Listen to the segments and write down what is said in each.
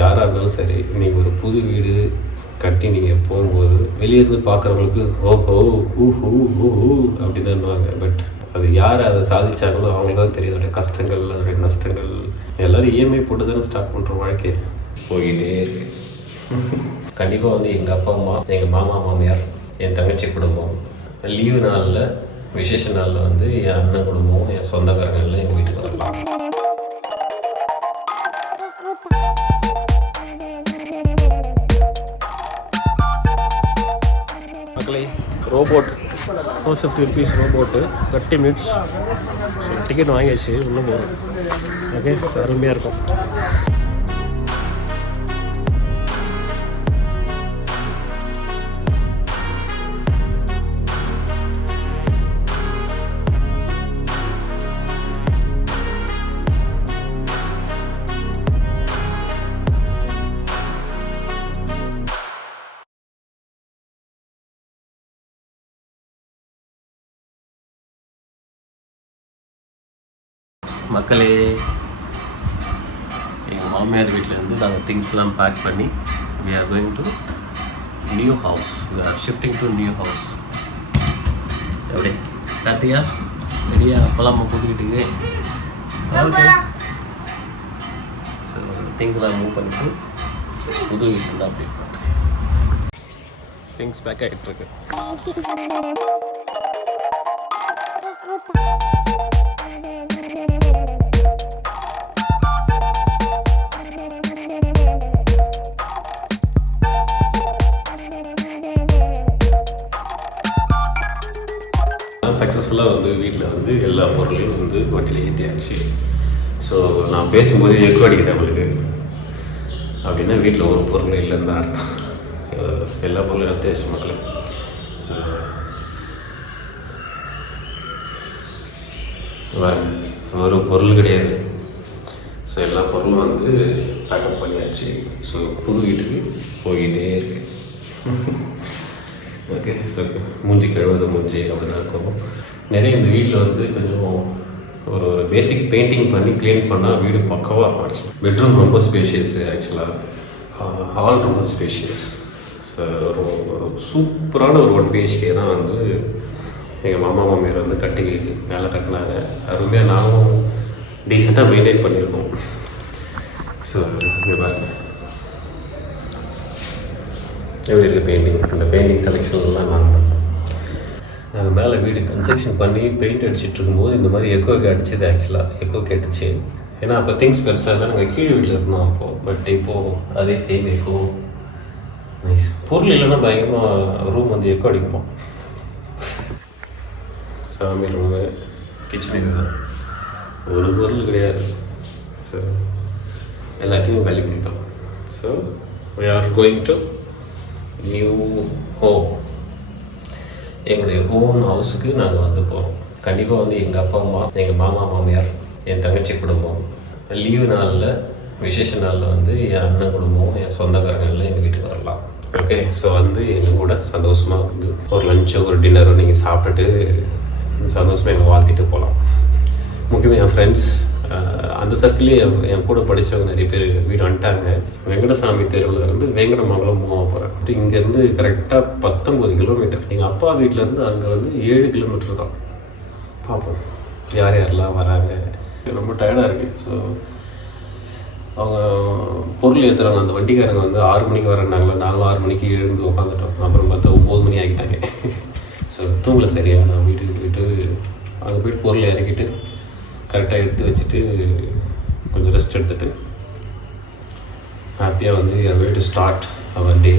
யாராக இருந்தாலும் சரி, நீங்கள் ஒரு புது வீடு கட்டி நீங்கள் போகும்போது வெளியேருந்து பார்க்குறவங்களுக்கு ஓஹோ ஊஹூ ஊஹூ அப்படின்னு தான்வாங்க. பட் அது யார் அதை சாதிச்சாங்களோ அவங்களுக்கு தான் தெரியும் அதோடைய கஷ்டங்கள், அதோடைய நஷ்டங்கள். எல்லோரும் இஎம்ஐ போட்டு தானே ஸ்டார்ட் பண்ணுற வாழ்க்கை போய்கிட்டே இருக்கு. கண்டிப்பாக வந்து எங்கள் அப்பா அம்மா, எங்கள் மாமா மாமியார், என் தங்கச்சி குடும்பம், லீவு நாளில் விசேஷ நாளில் வந்து என் அண்ணன் குடும்பம், என் சொந்தக்காரங்கள்லாம் எங்கள் வீட்டுக்கு வரலாம். மக்களே, robot 450 rupees robot 30 minutes. So ticket வாங்கியாச்சு, இன்னும் போகிறோம். ஓகே, அருமையாக இருக்கும். மக்களே, எங்கள் மாமியார் வீட்டிலேருந்து நாங்கள் திங்ஸ்லாம் பேக் பண்ணி we are going to new house. We are shifting to new house. எப்படி கார்த்திகா ரெடியா? அப்போலாம் புது வீட்டுக்கு ஓகே. ஸோ திங்ஸ்லாம் மூவ் பண்ணிட்டு புது வீட்டுக்கு தான் அப்டேட் பண்ணுறேன். திங்ஸ் பேக் ஆகிட்டுருக்கு. சக்ஸஸ்ஃபுல்லாக வந்து வீட்டில் வந்து எல்லா பொருளையும் வந்து வண்டியில் ஏற்றியாச்சு. ஸோ நான் பேசும்போது எக்கோ அடிக்கிறேன் அவங்களுக்கு அப்படின்னா வீட்டில் ஒரு பொருள் இல்லைன்னு தான் அர்த்தம். ஸோ எல்லா பொருளும் எடுத்தாச்சு மக்கள். ஸோ ஒரு பொருள் கிடையாது. ஸோ எல்லா பொருளும் வந்து பேக்கப் பண்ணியாச்சு. ஸோ புது வீட்டுக்கு போய்கிட்டே இருக்கு. ஓகே. ஸோ மூஞ்சி கழுவது மூஞ்சி அப்படின்னா இருக்கும். நிறைய இந்த வீட்டில் வந்து கொஞ்சம் ஒரு பேசிக் பெயிண்டிங் பண்ணி க்ளீன் பண்ணால் வீடு பக்கவாக இருக்கும். பெட்ரூம் ரொம்ப ஸ்பேஷியஸு, ஆக்சுவலாக ஹால் ரொம்ப ஸ்பேஷியஸ். ஸோ ஒரு சூப்பரான ஒரு 1 BHK தான் வந்து எங்கள் மாமா மாமியார் வந்து கட்டி மேலே கட்டினாங்க. அருமையாக நானும் டீசெண்டாக மெயின்டைன் பண்ணியிருக்கோம். ஸோ இங்கே பாருங்க எப்படி இருக்குது பெயிண்டிங். அந்த பெயிண்டிங் செலெக்ஷன்லாம் நான் தான். நாங்கள் மேலே வீடு கன்ஸ்ட்ரக்ஷன் பண்ணி பெயிண்ட் அடிச்சுட்டு இருக்கும்போது இந்த மாதிரி எக்கோ அடிச்சது. ஆக்சுவலாக எக்கோ கேட்டுச்சு. ஏன்னா அப்போ திங்ஸ் பெருசாக இல்லை, நாங்கள் கீழ் வீட்டில் இருந்தோம் அப்போது. பட் இப்போது அதே சேம் எக்கோ. நைஸ். பொருள் இல்லைன்னா பயங்கரமாக ரூம் வந்து எக்கோ அடிக்குமா. சாமி ரூமு, கிச்சன் இதுதான், ஒரு பொருள் கிடையாது. ஸோ எல்லாத்தையும் காலி பண்ணிட்டோம். So we are going to new home. எங்களுடைய ஓன் ஹவுஸுக்கு நாங்கள் வந்து போகிறோம். கண்டிப்பாக வந்து எங்கள் அப்பா அம்மா, எங்கள் மாமா மாமியார், என் தங்கச்சி குடும்பம், லீவு நாளில் விசேஷ நாளில் வந்து என் அண்ணன் குடும்பம், என் சொந்தக்காரங்கள்லாம் எங்கள் வீட்டுக்கு வரலாம். ஓகே. ஸோ வந்து எங்கள் கூட சந்தோஷமாக வந்து ஒரு லஞ்சோ ஒரு டின்னரோ நீங்கள் சாப்பிட்டுட்டு சந்தோஷமாக எங்களை வாழ்த்திட்டு போகலாம். முக்கியமாக என் ஃப்ரெண்ட்ஸ், அந்த சர்க்கிளே என் கூட படித்தவங்க நிறைய பேர் வீடு வந்துட்டாங்க. வெங்கடசாமி தெருவில் இருந்து வேங்கடமங்கலம் போக போகிறேன். இங்கேருந்து கரெக்டாக 19 கிலோமீட்டர். எங்கள் அப்பா வீட்டிலேருந்து அங்கே வந்து 7 கிலோமீட்டர் தான். பார்ப்போம் யார் யாரெல்லாம் வராங்க. ரொம்ப டயர்டாக இருக்குது. ஸோ அவங்க பொருள் ஏற்றுறாங்க. அந்த வண்டிக்காரங்க வந்து 6 மணிக்கு வரேன்னாங்களா, நாங்களும் 6 மணிக்கு எழுந்து உட்காந்துட்டோம். அப்புறம் பார்த்தா 9 மணி ஆகிட்டாங்க. ஸோ தூங்கலை சரியா. நான் வீட்டுக்கு போய்ட்டு அங்கே போய்ட்டு பொருளை இறக்கிட்டு கரெக்டாக எடுத்து வச்சுட்டு கொஞ்சம் ரெஸ்ட் எடுத்துகிட்டு ஹாப்பியாக வந்து வே டு ஸ்டார்ட் அவர் டே.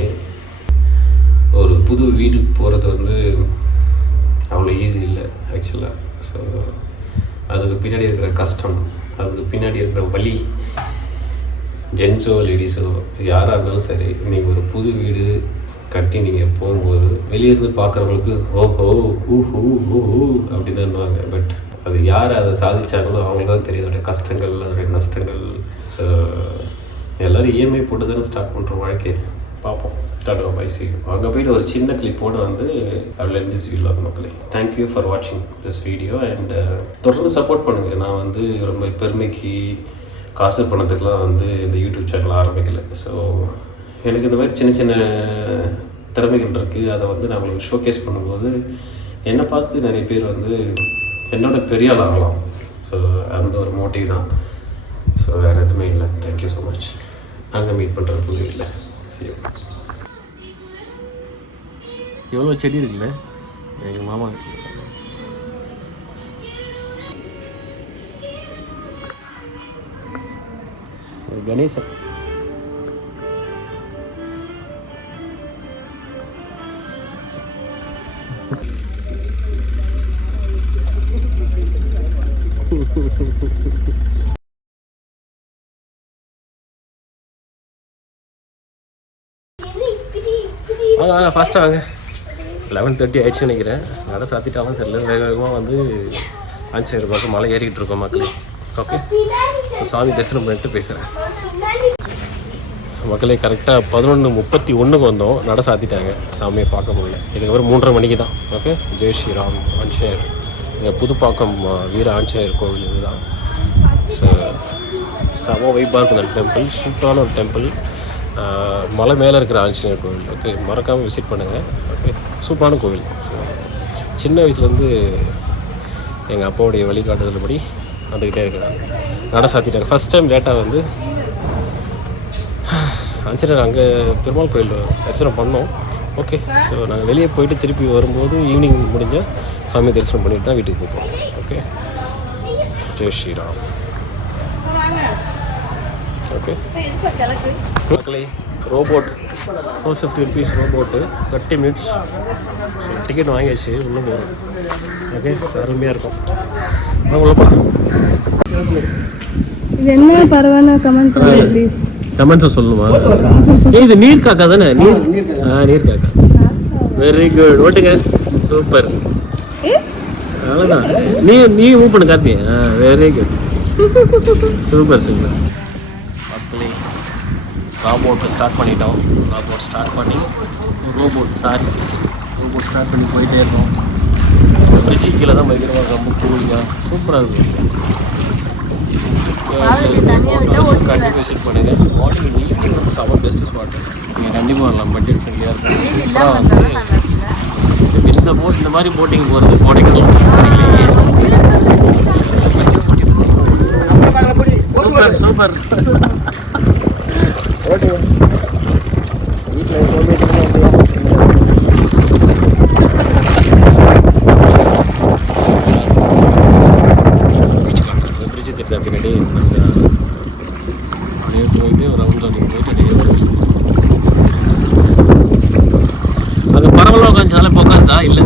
ஒரு புது வீட்டுக்கு போகிறது வந்து அவ்வளோ ஈஸி இல்லை ஆக்சுவலாக. ஸோ அதுக்கு பின்னாடி இருக்கிற கஷ்டம், அதுக்கு பின்னாடி இருக்கிற வலி, ஜென்ஸோ லேடிஸோ யாராக இருந்தாலும் சரி, நீங்கள் ஒரு புது வீடு கட்டி நீங்கள் போகும்போது வெளியேருந்து பார்க்குறவங்களுக்கு ஓஹோ ஊஹூ ஊஹூ அப்படின்னு தான்வாங்க. பட் அது யார் அதை சாதிச்சாங்களோ அவங்களுக்கு தான் தெரியும் அதோடைய கஷ்டங்கள், அதோடைய நஷ்டங்கள். ஸோ எல்லோரும் இஎம்ஐ போட்டு தானே ஸ்டார்ட் பண்ணுற வாழ்க்கை. பார்ப்போம். Tata bye see you. அங்கே போய்ட்டு ஒரு சின்ன கிளிப்போடு வந்து அதில் இருந்து திஸ் வீடியோ மக்களே. தேங்க்யூ ஃபார் வாட்சிங் திஸ் வீடியோ அண்ட் தொடர்ந்து சப்போர்ட் பண்ணுங்கள். நான் வந்து ரொம்ப பெருமைக்கு காசு பணத்துக்கெலாம் வந்து இந்த யூடியூப் சேனல் ஆரம்பிக்கலை. ஸோ எனக்கு இந்த மாதிரி சின்ன சின்ன திறமைகள் இருக்குது. அதை வந்து நான் உங்களுக்கு ஷோகேஸ் பண்ணும்போது என்னை பார்த்து நிறைய பேர் வந்து என்னோட பெரிய ஆள் ஆகலாம். ஸோ அந்த ஒரு மோட்டிவ் தான். ஸோ வேறு எதுவுமே இல்லை. Thank you so much. அங்கே மீட் பண்ணுறது புது வீட்டில். சரி, எவ்வளோ செடி இருக்குல்ல எங்கள் மாமா கணேசன். வாங்க ஃபாஸ்ட்டாக வாங்க. 11:30 ஆயிடுச்சு நினைக்கிறேன். நடை சாத்திட்டாலும் தெரியல. வேக வேகமாக வந்து ஆஞ்சநேயர் பார்க்க மலை ஏறிக்கிட்டு இருக்கோம் மக்களே. ஓகே, ஸோ சாமி தரிசனம் பண்ணிட்டு பேசுகிறேன் மக்களே. கரெக்டாக 11:31 வந்தோம். நடை சாத்திட்டாங்க, சாமியை பார்க்க முடியல. இதுக்கப்புறம் 3:30 மணிக்கு தான். ஓகே, ஜெய் ஸ்ரீராம் ஆஞ்சநேயர். இங்கே புதுப்பாக்கம் வீர ஆஞ்சநேயர் கோவில் இதுதான். ஸோ செம வைப்பாக இருக்கும் அந்த டெம்பிள். சூப்பரான ஒரு டெம்பிள், மலை மேலே இருக்கிற ஆஞ்சநேயர் கோவில். ஓகே, மறக்காமல் விசிட் பண்ணுங்கள். ஓகே, சூப்பரான கோவில். ஸோ சின்ன வயசுலேருந்து எங்கள் அப்பாவுடைய வழிகாட்டுதல்படி வந்துக்கிட்டே இருக்கிறாங்க. நடை சாத்திட்டாங்க. ஃபஸ்ட் டைம் லேட்டாக வந்து ஆஞ்சநேயர் அங்கே பெருமாள் கோயில் தரிசனம் பண்ணோம். ஓகே, ஸோ நாங்கள் வெளியே போயிட்டு திருப்பி வரும்போது ஈவினிங் முடிஞ்ச சாமி தரிசனம் பண்ணிட்டு தான் வீட்டுக்கு போகிறோம். ஓகே, ஜெய் ஸ்ரீராம். ஓகே மக்களே, robot 450 rupees robot 30 minutes. So ticket வாங்கியாச்சு, உள்ளே போகிறோம். ஓகே, அருமையாக இருக்கும். உள்ளப்பா இது என்ன பரவாயில்ல கமெண்ட் பண்ணுங்க ப்ளீஸ். கமெண்ட்ஸை சொல்லுமா? இது நீர் காக்கா தானே? நீர் காக்கா. வெரி குட், ஓட்டுங்க. சூப்பர், அவ்வளோதான். நீ மூவ் பண்ணு Karthi. Very good, super super. மக்களே, ரோபோட் ஸ்டார்ட் பண்ணிட்டோம். ரோபோட் ஸ்டார்ட் பண்ணி ரோபோட் ஸ்டார்ட் பண்ணி போயிட்டே இருக்கோம். பிரிட்ஜு கீழே தான் பயங்கரமாக ரொம்ப கூலிங்காக சூப்பராக இருக்கும். கண்டிப்பாக விசிட் பண்ணுங்கள். மார்னிங் ஈவினிங் வந்து செம பெஸ்ட்டு ஸ்பாட்டு. நீங்கள் கண்டிப்பாக வரலாம். பட்ஜெட் ஃப்ரெண்ட்லியாக இருக்கும். சூப்பராக வந்து இந்த மாதிரி போட்டிங் போகிறது கோடைக்காலம். Super super. பின்னாடி அப்படியே போயிட்டு ஒரு ரவுண்ட் ரன்னிங் போயிட்டு அப்படியே அங்கே பரவலாக உட்காந்துச்சாலும் இப்போ உட்காந்துதா இல்லை